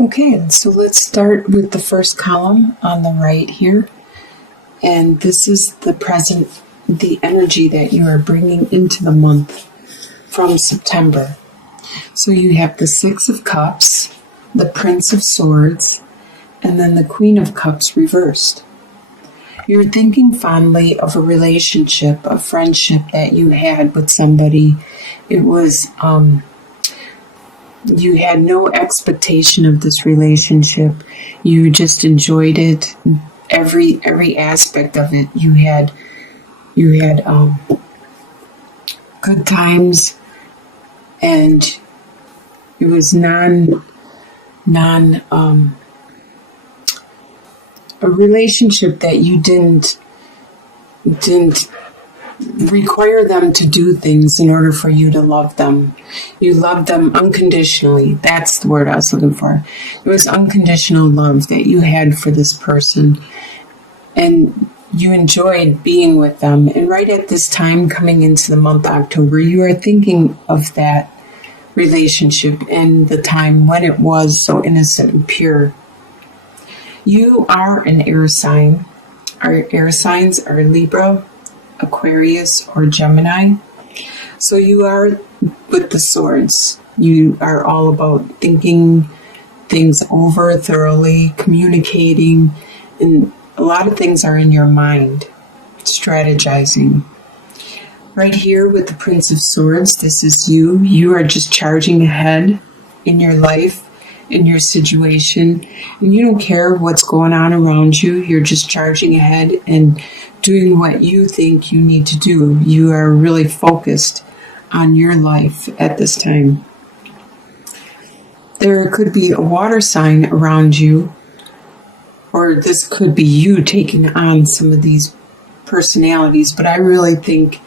Okay, so let's start with the first column on the right here. And this is the energy that you are bringing into the month from September. So you have the Six of Cups, the Prince of Swords, and then the Queen of Cups reversed. You're thinking fondly of a relationship, a friendship that you had with somebody. It was, you had no expectation of this relationship. You just enjoyed it, every aspect of it. You had good times, and it was a relationship that you didn't require them to do things in order for you to love them. You loved them unconditionally. That's the word I was looking for. It was unconditional love that you had for this person, and you enjoyed being with them. And right at this time, coming into the month October, you are thinking of that relationship and the time when it was so innocent and pure. You are an air sign. Our air signs are Libra, Aquarius, or Gemini. So you are with the swords. You are all about thinking things over thoroughly, communicating, and a lot of things are in your mind, strategizing. Right here with the Prince of Swords, this is you. You are just charging ahead in your life, in your situation, and you don't care what's going on around you. You're just charging ahead and doing what you think you need to do. You are really focused on your life at this time. There could be a water sign around you, or this could be you taking on some of these personalities, but I really think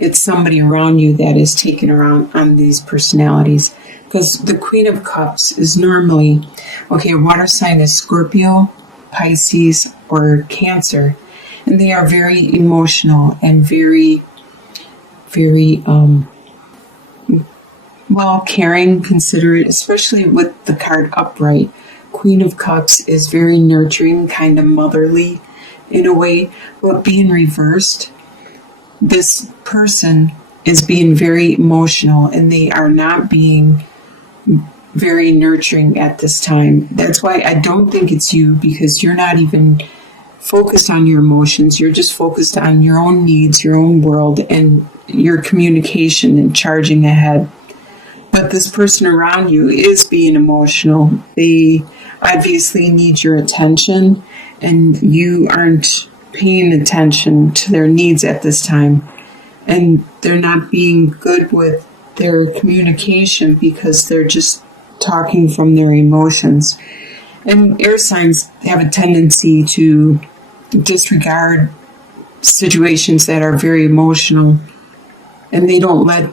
it's somebody around you that is taking around on these personalities, because the Queen of Cups is normally, a water sign is Scorpio, Pisces, or Cancer, and they are very emotional and very, very, caring, considerate, especially with the card upright. Queen of Cups is very nurturing, kind of motherly in a way, but being reversed, this person is being very emotional and they are not being very nurturing at this time. That's why I don't think it's you, because you're not even focused on your emotions. You're just focused on your own needs, your own world, and your communication and charging ahead. But this person around you is being emotional. They obviously need your attention, and you aren't paying attention to their needs at this time. And they're not being good with their communication because they're just talking from their emotions. And air signs have a tendency to disregard situations that are very emotional, and they don't let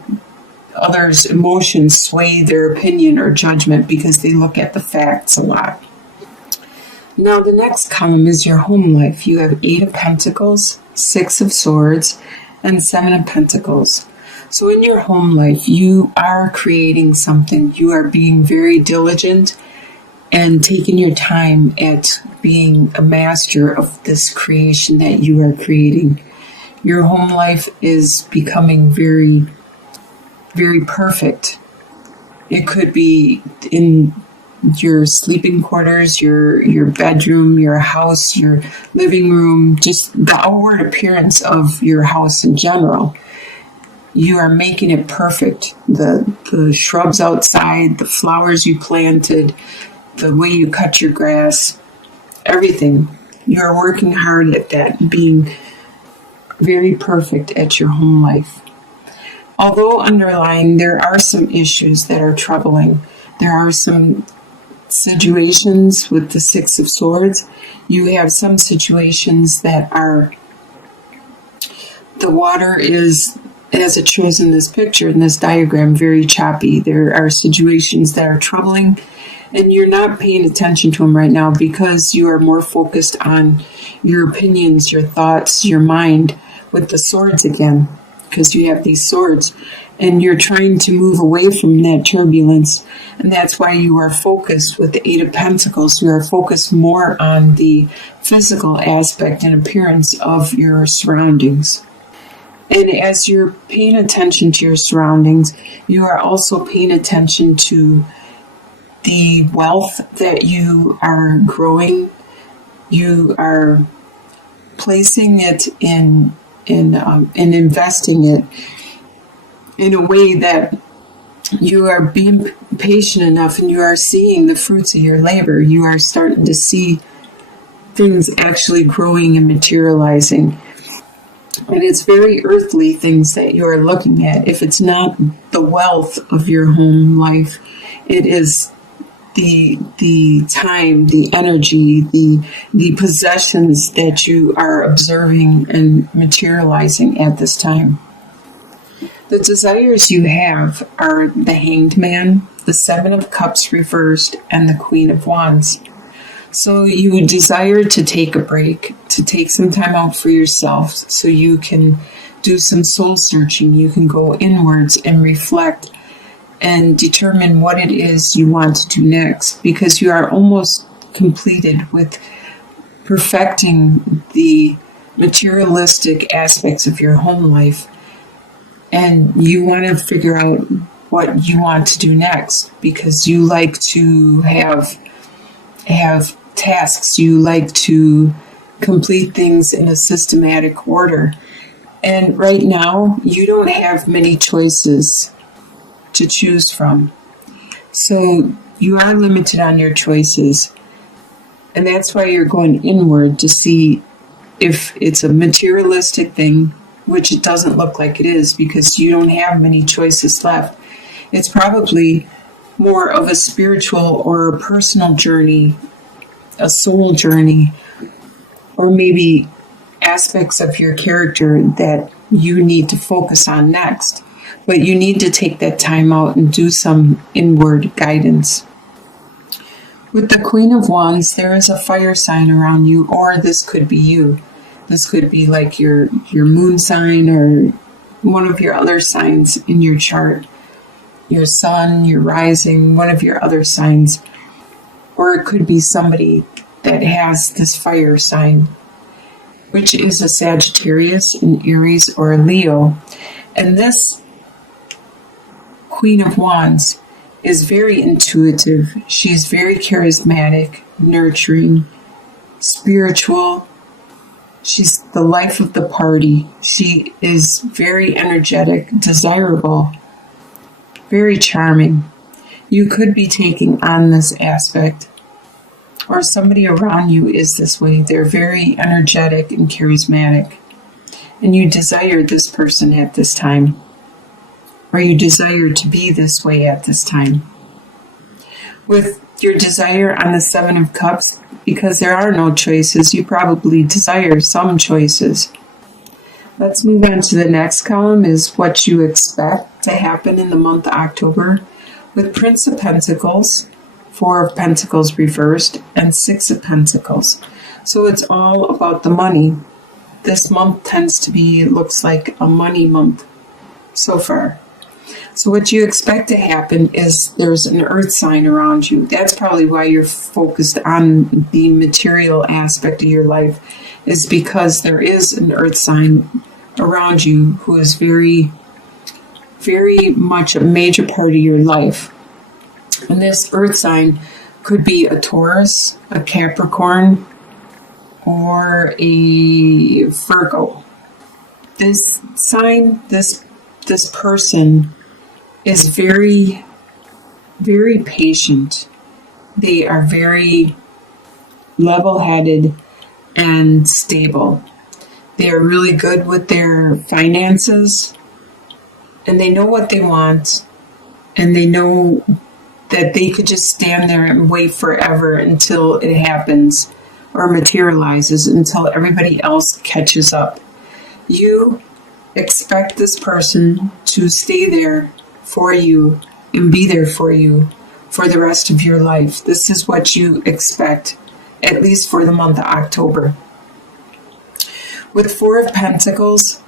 others' emotions sway their opinion or judgment because they look at the facts a lot. Now the next column is your home life. You have 8 of Pentacles, 6 of Swords, and 7 of Pentacles. So in your home life, you are creating something. You are being very diligent and taking your time at being a master of this creation that you are creating. Your home life is becoming very, very perfect. It could be in your sleeping quarters, your bedroom, your house, your living room, just the outward appearance of your house in general. You are making it perfect. The shrubs outside, the flowers you planted, the way you cut your grass, everything. You are working hard at that, being very perfect at your home life. Although underlying, there are some issues that are troubling. There are some situations with the 6 of Swords. You have some situations that are, the water is, as it shows in this picture, in this diagram, very choppy. There are situations that are troubling, and you're not paying attention to them right now because you are more focused on your opinions, your thoughts, your mind, with the swords again, because you have these swords. and you're trying to move away from that turbulence. And that's why you are focused with the Eight of Pentacles. You are focused more on the physical aspect and appearance of your surroundings. And as you're paying attention to your surroundings, you are also paying attention to the wealth that you are growing. You are placing it in and investing it in a way that you are being patient enough, and you are seeing the fruits of your labor. You are starting to see things actually growing and materializing. And it's very earthly things that you are looking at. If it's not the wealth of your home life, it is the time, the energy, the possessions that you are observing and materializing at this time. The desires you have are the Hanged Man, the Seven of Cups reversed, and the Queen of Wands. So you desire to take a break, to take some time out for yourself so you can do some soul searching. You can go inwards and reflect and determine what it is you want to do next, because you are almost completed with perfecting the materialistic aspects of your home life. And you want to figure out what you want to do next, because you like to have tasks. You like to complete things in a systematic order. And right now, you don't have many choices to choose from. So you are limited on your choices. And that's why you're going inward to see if it's a materialistic thing, which it doesn't look like it is, because you don't have many choices left. It's probably more of a spiritual or a personal journey, a soul journey, or maybe aspects of your character that you need to focus on next. But you need to take that time out and do some inward guidance. With the Queen of Wands, there is a fire sign around you, or this could be you. This could be like your moon sign or one of your other signs in your chart. Your sun, your rising, one of your other signs. Or it could be somebody that has this fire sign, which is a Sagittarius, an Aries, or a Leo. And this Queen of Wands is very intuitive. She's very charismatic, nurturing, spiritual. She's the life of the party. She is very energetic, desirable, very charming. You could be taking on this aspect, or somebody around you is this way. They're very energetic and charismatic, and you desire this person at this time, or you desire to be this way at this time. With your desire on the Seven of Cups, because there are no choices, you probably desire some choices. Let's move on to the next column, is what you expect to happen in the month of October. With Prince of Pentacles, Four of Pentacles reversed, and Six of Pentacles. So it's all about the money. This month tends to be, looks like a money month so far. So what you expect to happen is there's an earth sign around you. That's probably why you're focused on the material aspect of your life, is because there is an earth sign around you who is very, very much a major part of your life. And this earth sign could be a Taurus, a Capricorn, or a Virgo. This sign, this person is very, very patient. They are very level-headed and stable. They are really good with their finances, and they know what they want, and they know that they could just stand there and wait forever until it happens or materializes, until everybody else catches up. You expect this person to stay there for you and be there for you for the rest of your life. This is what you expect, at least for the month of October. With Four of Pentacles,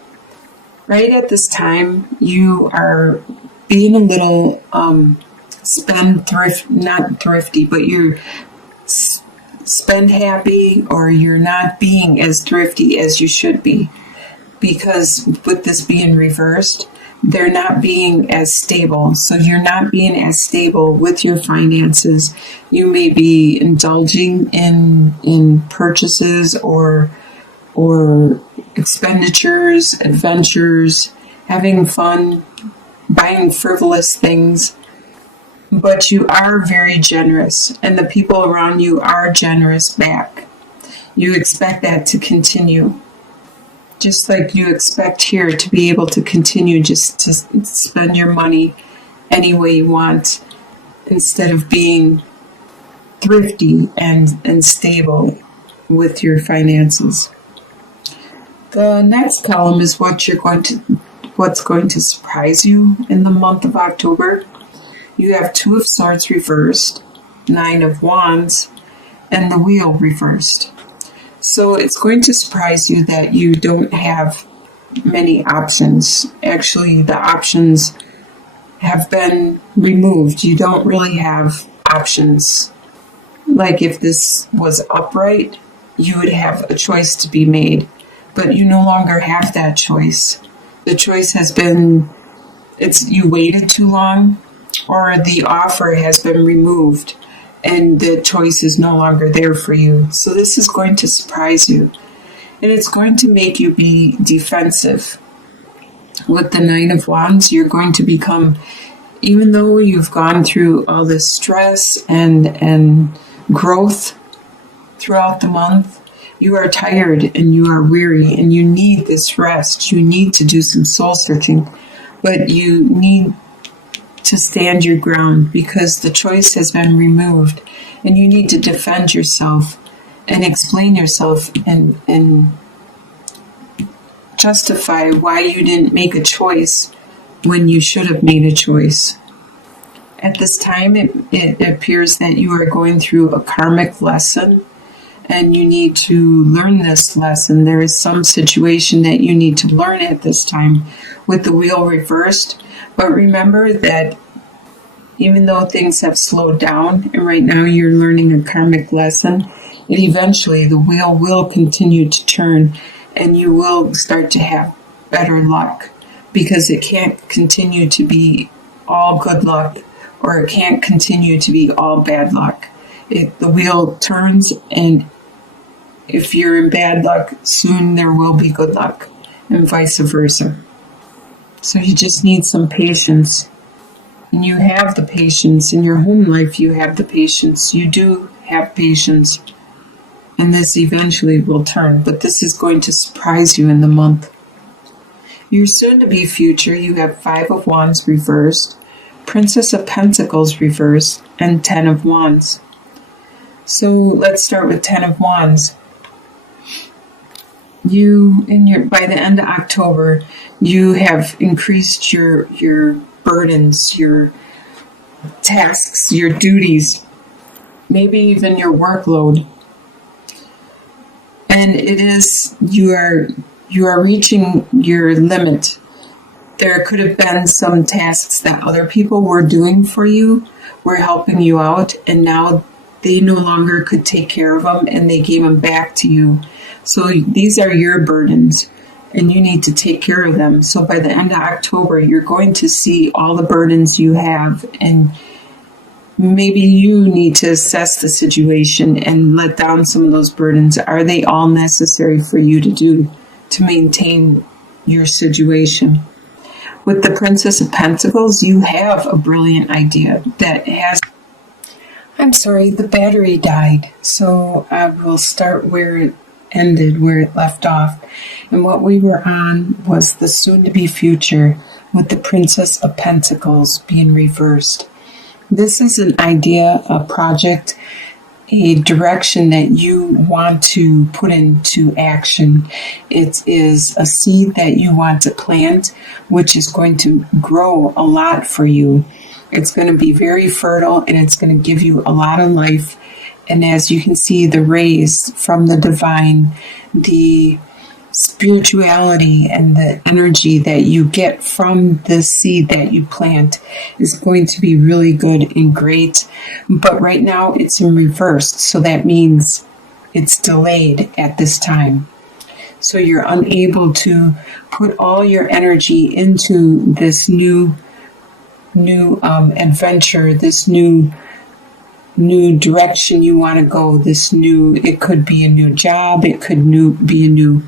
Right at this time, you are being a little not thrifty, but you're spend happy, or you're not being as thrifty as you should be. Because with this being reversed, they're not being as stable. So you're not being as stable with your finances. You may be indulging in purchases or expenditures, adventures, having fun, buying frivolous things. But you are very generous, and the people around you are generous back. You expect that to continue. Just like you expect here to be able to continue just to spend your money any way you want, instead of being thrifty and stable with your finances. The next column is what's going to surprise you in the month of October. You have Two of Swords reversed, Nine of Wands, and the Wheel reversed. So it's going to surprise you that you don't have many options. Actually, the options have been removed. You don't really have options. Like if this was upright, you would have a choice to be made. But you no longer have that choice. The choice has been, you waited too long, or the offer has been removed and the choice is no longer there for you. So this is going to surprise you, and it's going to make you be defensive. With the Nine of Wands, you're going to become, even though you've gone through all this stress and growth throughout the month, you are tired and you are weary and you need this rest. You need to do some soul searching, but you need to stand your ground because the choice has been removed, and you need to defend yourself and explain yourself and justify why you didn't make a choice when you should have made a choice. At this time, it appears that you are going through a karmic lesson, and you need to learn this lesson. There is some situation that you need to learn at this time with the Wheel reversed. But remember that even though things have slowed down and right now you're learning a karmic lesson, and eventually the wheel will continue to turn and you will start to have better luck, because it can't continue to be all good luck, or it can't continue to be all bad luck. The wheel turns, and if you're in bad luck, soon there will be good luck, and vice versa. So you just need some patience. And you have the patience in your home life. You have the patience. You do have patience. And this eventually will turn. But this is going to surprise you in the month. Your soon-to-be future, you have Five of Wands reversed, Princess of Pentacles reversed, and Ten of Wands. So let's start with Ten of Wands. By the end of October, you have increased your burdens, your tasks, your duties, maybe even your workload. And you are reaching your limit. There could have been some tasks that other people were doing for you, were helping you out, and now they no longer could take care of them and they gave them back to you. So these are your burdens, and you need to take care of them. So by the end of October, you're going to see all the burdens you have, and maybe you need to assess the situation and let down some of those burdens. Are they all necessary for you to do to maintain your situation? With the Princess of Pentacles, you have a brilliant idea that has... I'm sorry, the battery died. So I will start where it ended, where it left off. And what we were on was the soon-to-be future with the Princess of Pentacles being reversed. This is an idea, a project, a direction that you want to put into action. It is a seed that you want to plant, which is going to grow a lot for you. It's going to be very fertile, and it's going to give you a lot of life. And as you can see, the rays from the divine, the spirituality and the energy that you get from the seed that you plant is going to be really good and great. But right now it's in reverse, so that means it's delayed at this time. So you're unable to put all your energy into this new adventure, this new direction you want to go. It could be a new job, it could be a new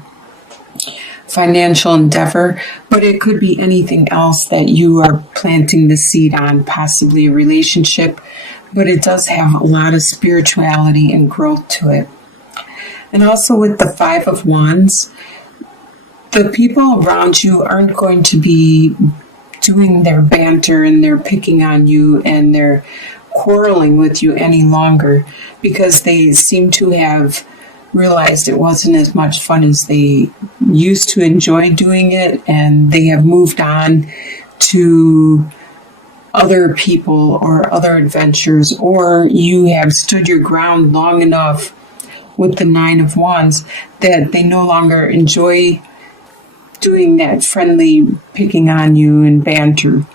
financial endeavor, but it could be anything else that you are planting the seed on, possibly a relationship, but it does have a lot of spirituality and growth to it. And also with the Five of Wands, the people around you aren't going to be doing their banter and they're picking on you and they're quarreling with you any longer, because they seem to have realized it wasn't as much fun as they used to enjoy doing it, and they have moved on to other people or other adventures, or you have stood your ground long enough with the Nine of Wands that they no longer enjoy doing that friendly picking on you and banter.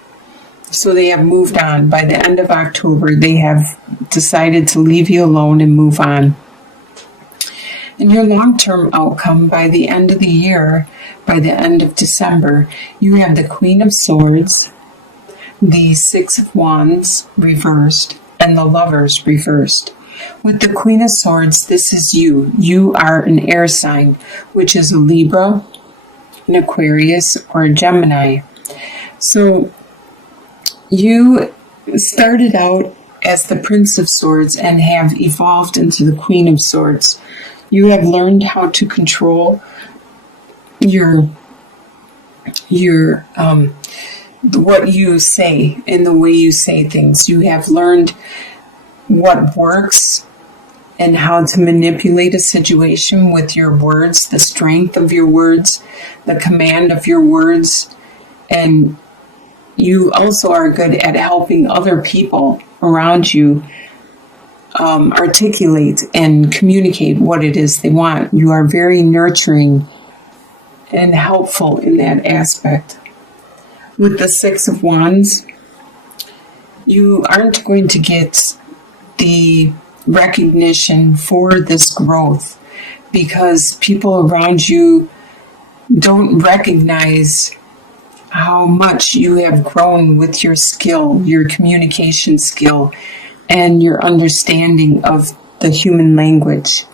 So they have moved on. By the end of October, they have decided to leave you alone and move on. And your long-term outcome by the end of the year, by the end of December, you have the Queen of Swords, the Six of Wands reversed, and the Lovers reversed. With the Queen of Swords, this is you. You are an air sign, which is a Libra, an Aquarius, or a Gemini. So you started out as the Prince of Swords and have evolved into the Queen of Swords. You have learned how to control your what you say and the way you say things. You have learned what works and how to manipulate a situation with your words, the strength of your words, the command of your words, and you also are good at helping other people around you articulate and communicate what it is they want. You are very nurturing and helpful in that aspect. With the Six of Wands, you aren't going to get the recognition for this growth because people around you don't recognize how much you have grown with your skill, your communication skill, and your understanding of the human language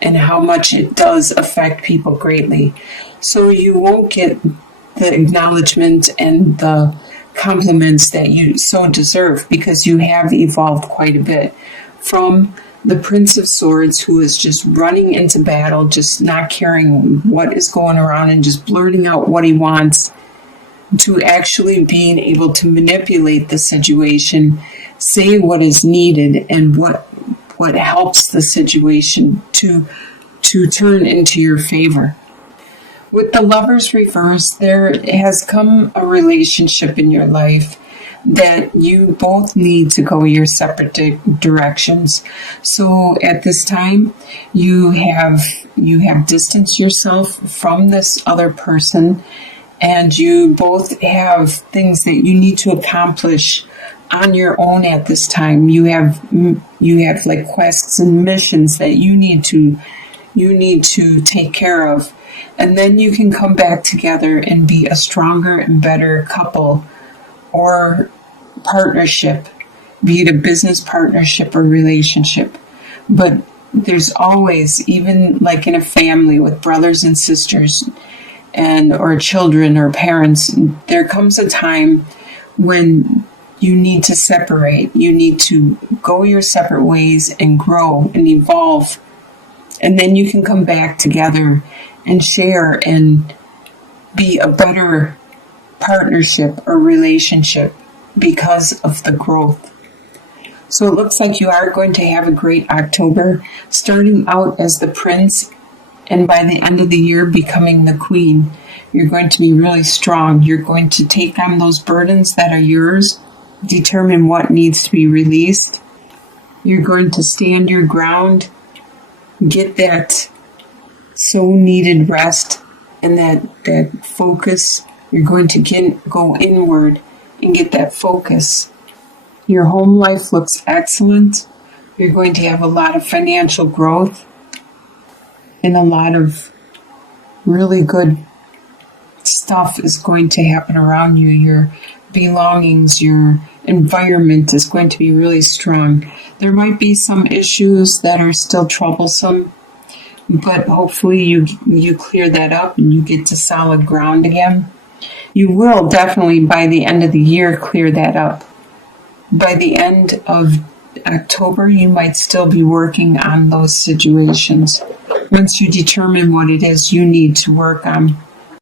and how much it does affect people greatly. So you won't get the acknowledgement and the compliments that you so deserve because you have evolved quite a bit from the Prince of Swords, who is just running into battle, just not caring what is going around and just blurting out what he wants, to actually being able to manipulate the situation, say what is needed and what helps the situation to turn into your favor. With the Lovers reverse, there has come a relationship in your life that you both need to go your separate directions. So at this time, you have distanced yourself from this other person, and you both have things that you need to accomplish on your own at this time. You have like quests and missions that you need to take care of. And then you can come back together and be a stronger and better couple or partnership, be it a business partnership or relationship. But there's always, even like in a family with brothers and sisters or children or parents, there comes a time when you need to separate. You need to go your separate ways and grow and evolve. And then you can come back together and share and be a better partnership or relationship because of the growth. So it looks like you are going to have a great October, starting out as the prince, and by the end of the year becoming the queen. You're going to be really strong. You're going to take on those burdens that are yours, determine what needs to be released. You're going to stand your ground, get that so needed rest, and that focus. You're going to go inward and get that focus. Your home life looks excellent. You're going to have a lot of financial growth and a lot of really good stuff is going to happen around you. Your belongings, your environment is going to be really strong. There might be some issues that are still troublesome, but hopefully you clear that up and you get to solid ground again. You will definitely, by the end of the year, clear that up. By the end of October, you might still be working on those situations. Once you determine what it is you need to work on,